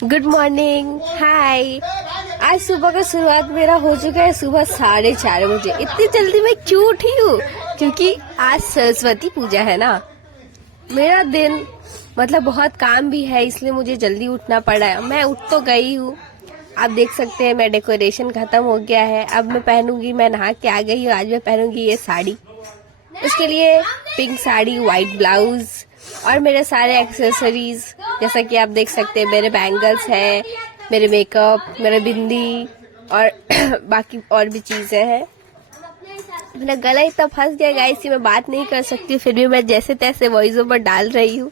Good morning, हाय। आज सुबह का शुरुआत मेरा हो चुका है सुबह 4:30 बजे। इतनी जल्दी मैं क्यों उठी हूँ? क्योंकि आज सरस्वती पूजा है ना। मेरा दिन मतलब बहुत काम भी है, इसलिए मुझे जल्दी उठना पड़ा है। मैं उठ तो गई हूँ, आप देख सकते हैं मैं डेकोरेशन खत्म हो गया है। अब मैं पहनूंगी, मैं नहा के आ गई हूँ। आज मैं पहनूंगी ये साड़ी, उसके लिए पिंक साड़ी, व्हाइट ब्लाउज और मेरे सारे एक्सेसरीज, जैसा कि आप देख सकते हैं मेरे बैंगल्स हैं, मेरे मेकअप, मेरे बिंदी और बाकी और भी चीजें हैं। मेरा गला इतना फंस गया गाइस कि मैं बात नहीं कर सकती, फिर भी मैं जैसे तैसे वॉइस ओवर डाल रही हूँ।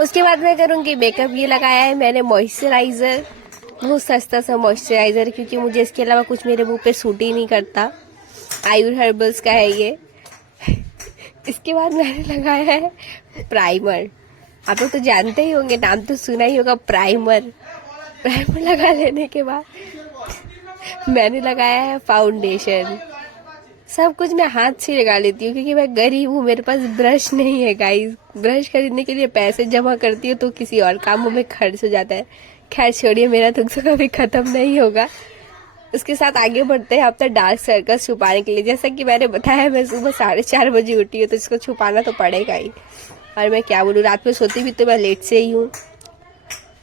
उसके बाद मैं करूंगी मेकअप। ये लगाया है मैंने मॉइस्चराइजर, बहुत सस्ता सा मॉइस्चराइजर, क्योंकि मुझे इसके अलावा कुछ मेरे मुंह पे सूट ही नहीं करता। आयुर हर्बल्स का है ये। इसके बाद मैंने लगाया है प्राइमर। आप लोग तो जानते ही होंगे, नाम तो सुना ही होगा, प्राइमर। प्राइमर लगा लेने के बाद मैंने लगाया है फाउंडेशन। सब कुछ मैं हाथ से लगा लेती हूँ क्योंकि मैं गरीब हूँ, मेरे पास ब्रश नहीं है गाइस। ब्रश खरीदने के लिए पैसे जमा करती हूँ तो किसी और कामों में खर्च हो जाता है। खैर छोड़िए, मेरा दुख तो कभी खत्म नहीं होगा। उसके साथ आगे बढ़ते हैं अपना डार्क सर्कल छुपाने के लिए। जैसा कि मैंने बताया, मैं सुबह 4:30 बजे उठी हूँ, तो इसको छुपाना तो पड़ेगा ही। और मैं क्या बोलूँ, रात में सोती भी तो मैं लेट से ही हूँ,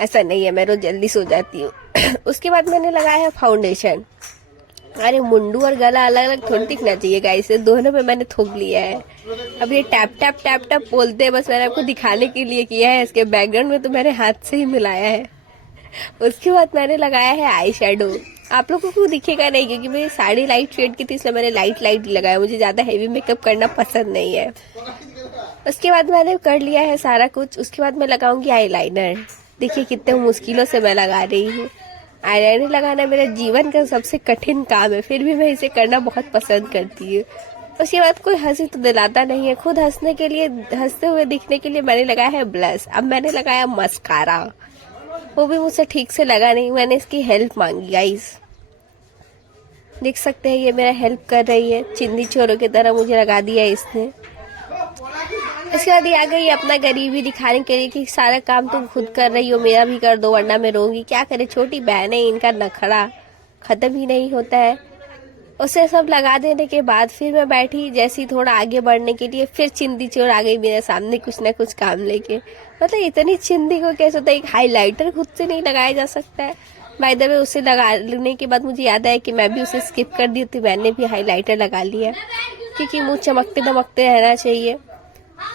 ऐसा नहीं है, मैं रोज जल्दी सो जाती हूँ। उसके बाद मैंने लगाया है फाउंडेशन। अरे मुंडू और गला अलग अलग थोड़ी दिखना चाहिए गाइस, दोनों पे मैंने थोप लिया है। अब ये टैप टैप टैप टैप बोलते हैं, बस मैंने आपको दिखाने के लिए किया है। इसके बैकग्राउंड में तो मैंने हाथ से ही मिलाया है। उसके बाद मैंने लगाया है आई शेडो। आप लोगों को दिखेगा नहीं क्योंकि मेरी साड़ी लाइट शेड की थी, इसलिए मैंने लाइट लाइट लगाया। मुझे ज्यादा हेवी मेकअप करना पसंद नहीं है। उसके बाद मैंने कर लिया है सारा कुछ। उसके बाद मैं लगाऊंगी आईलाइनर। देखिए कितने मुश्किलों से मैं लगा रही हूँ। आईलाइनर लगाना मेरे जीवन का सबसे कठिन काम है, फिर भी मैं इसे करना बहुत पसंद करती हूँ। उसके बाद कोई हंसी तो दिलाता नहीं है, खुद हंसने के लिए, हंसते हुए दिखने के लिए मैंने लगाया है ब्लश। अब मैंने लगाया मस्कारा, वो भी मुझसे ठीक से लगा नहीं, मैंने इसकी हेल्प मांगी गाइस। देख सकते हैं ये मेरा हेल्प कर रही है, चिंदी चोरों की तरह मुझे लगा दिया है इसने। इसके बाद ये आ गई अपना गरीबी दिखाने के लिए कि सारा काम तुम खुद कर रही हो, मेरा भी कर दो वरना मैं रोऊंगी। क्या करे, छोटी बहन है, इनका नखरा खत्म ही नहीं होता है। उसे सब लगा देने के बाद फिर मैं बैठी, जैसी थोड़ा आगे बढ़ने के लिए फिर चिंदी चोर आ गई मेरे सामने कुछ ना कुछ काम लेके। मतलब इतनी चिंदी को कैसे होता है, एक हाईलाइटर खुद से नहीं लगाया जा सकता है। बाय द वे उसे लगाने के बाद मुझे याद आया कि मैं भी उसे स्किप कर दी थी, मैंने भी हाईलाइटर लगा लिया क्योंकि मुंह चमकते दमकते रहना चाहिए।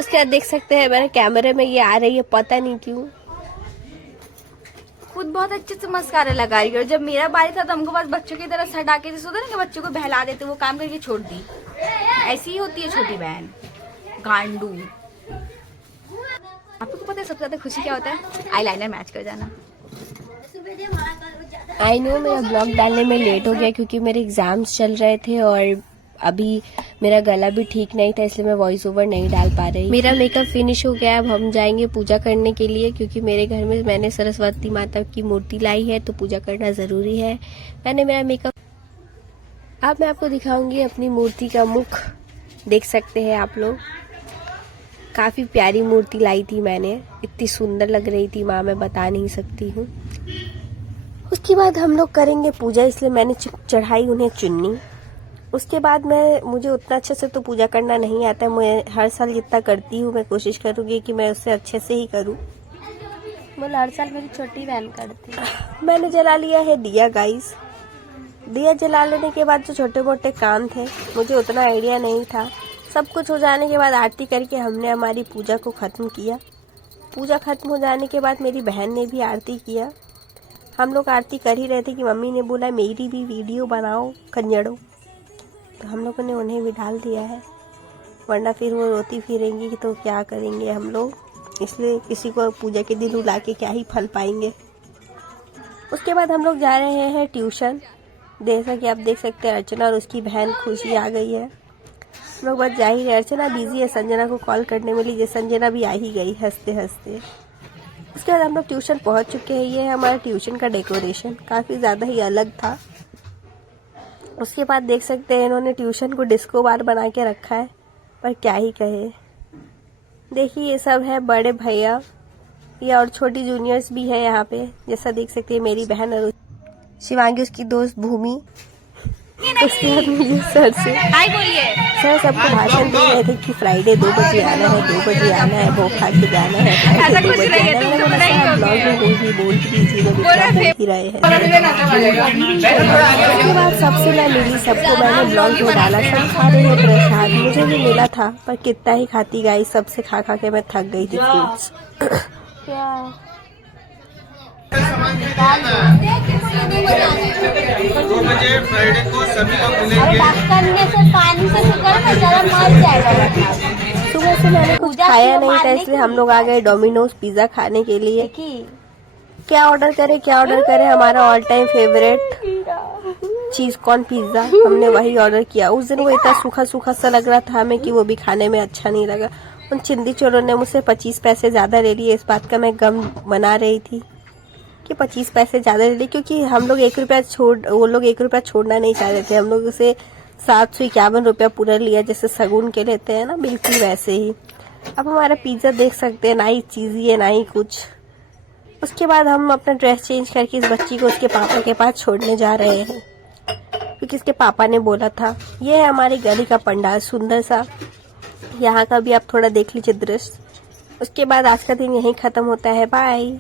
उसके बाद देख सकते हैं मेरे कैमरे में ये आ रही है, पता नहीं क्यों। खुद बहुत अच्छे से मस्कारा लगा रही है, और जब मेरा बारी था तो हमको बस बच्चों की तरह सटा के जैसे होता है ना कि बच्चों को बहला देते, वो काम करके छोड़ दी। ऐसी ही होती है छोटी बहन, गांडू। आपको पता है सबसे ज्यादा खुशी क्या होता है? आईलाइनर मैच कर जाना। आई नो मेरा ब्लॉग डालने में लेट हो गया क्योंकि मेरे एग्जाम्स चल रहे थे और अभी मेरा गला भी ठीक नहीं था, इसलिए मैं वॉइस ओवर नहीं डाल पा रही। मेरा मेकअप फिनिश हो गया, अब हम जाएंगे पूजा करने के लिए क्योंकि मेरे घर में मैंने सरस्वती माता की मूर्ति लाई है तो पूजा करना जरूरी है। मैंने मेरा मेकअप, अब मैं आपको दिखाऊंगी अपनी मूर्ति का मुख। देख सकते हैं आप लोग, काफी प्यारी मूर्ति लाई थी मैंने, इतनी सुंदर लग रही थी माँ, मैं बता नहीं सकती हूँ। उसके बाद हम लोग करेंगे पूजा, इसलिए मैंने चढ़ाई उन्हें चुन्नी। उसके बाद मुझे उतना अच्छे से तो पूजा करना नहीं आता है। मैं हर साल जितना करती हूँ मैं कोशिश करूँगी कि मैं उससे अच्छे से ही करूँ। बोला हर साल मेरी छोटी बहन करती है। मैंने जला लिया है दिया गाइस। दिया जला लेने के बाद जो छोटे मोटे काम थे, मुझे उतना आइडिया नहीं था। सब कुछ हो जाने के बाद आरती करके हमने हमारी पूजा को खत्म किया। पूजा खत्म हो जाने के बाद मेरी बहन ने भी आरती किया। हम लोग आरती कर ही रहे थे कि मम्मी ने बोला मेरी भी वीडियो बनाओ कंजड़ो, तो हम लोगों ने उन्हें भी डाल दिया है, वरना फिर वो रोती फिरेंगी कि तो क्या करेंगे हम लोग, इसलिए किसी को पूजा के दिन रुला के क्या ही फल पाएंगे। उसके बाद हम लोग जा रहे हैं ट्यूशन। जैसा कि आप देख सकते हैं अर्चना और उसकी बहन खुशी आ गई है। हम लोग बस जा ही रहे। अर्चना बिजी है, संजना को कॉल करने में लीजिए, संजना भी आ ही गई हंसते हंसते। उसके बाद हम लोग ट्यूशन पहुंच चुके हैं। ये है हमारा ट्यूशन का डेकोरेशन, काफ़ी ज़्यादा ही अलग था। उसके बाद देख सकते हैं इन्होंने ट्यूशन को डिस्को बार बना के रखा है, पर क्या ही कहे। देखिए ये सब है बड़े भैया, ये और छोटी जूनियर्स भी है यहाँ पे, जैसा देख सकते हैं मेरी बहन और शिवांगी, उसकी दोस्त भूमि। उसके बाद मिली सर से। हाय बोलिए। सर सबको भाषण दे रहे थे कि फ्राइडे 2 बजे आना है, 2 बजे आना है, वो खा के जाना है, ऐसा कुछ नहीं है, तुमको पता ही होगा। ब्लॉग में बोल दीजिएगा, बोल ही रहे हैं। उसके बाद सबसे मैं मिली, सबको मैंने ब्लॉग में डाला, सब खा रहे हैं प्रसाद। मुझे भी मिला था पर कितना ही खाती गाई, सबसे खा खा के मैं थक गई थी फ्रूट्स। क्या 2 बजे फ्राइडे को सभी लोग मिलेंगे। डॉक्टर ने से पानी से शुगर में जरा मर जाएगा। सुबह से मैंने कुछ खाया नहीं था, इसलिए हम लोग आ गए डोमिनोज पिज्जा खाने के लिए। क्या ऑर्डर करें, हमारा all time favourite cheese corn pizza, हमने वही ऑर्डर किया। उस दिन वो इतना सूखा सूखा सा लग रहा था हमें कि वो भी खाने में अच्छा नहीं लगा। उन चिंदी चोरों ने मुझसे 25 पैसे ज्यादा ले लिए। इस बात का मैं गम मना रही थी कि 25 पैसे ज्यादा ले लिए, क्योंकि हम लोग 1 रुपया वो लोग 1 रुपया छोड़ना नहीं चाह रहे थे। हम लोग उसे 751 रुपया पूरा लिया, जैसे सगुन के लेते हैं ना, बिल्कुल वैसे ही। अब हमारा पिज्जा देख सकते हैं, ना ही चीज़ी है ना ही कुछ। उसके बाद हम अपना ड्रेस चेंज करके इस बच्ची को उसके पापा के पास छोड़ने जा रहे हैं, क्योंकि इसके पापा ने बोला था। ये है हमारी गली का पंडाल, सुंदर सा। यहाँ का भी आप थोड़ा देख लीजिए दृश्य। उसके बाद आज का दिन यहीं खत्म होता है। बाय।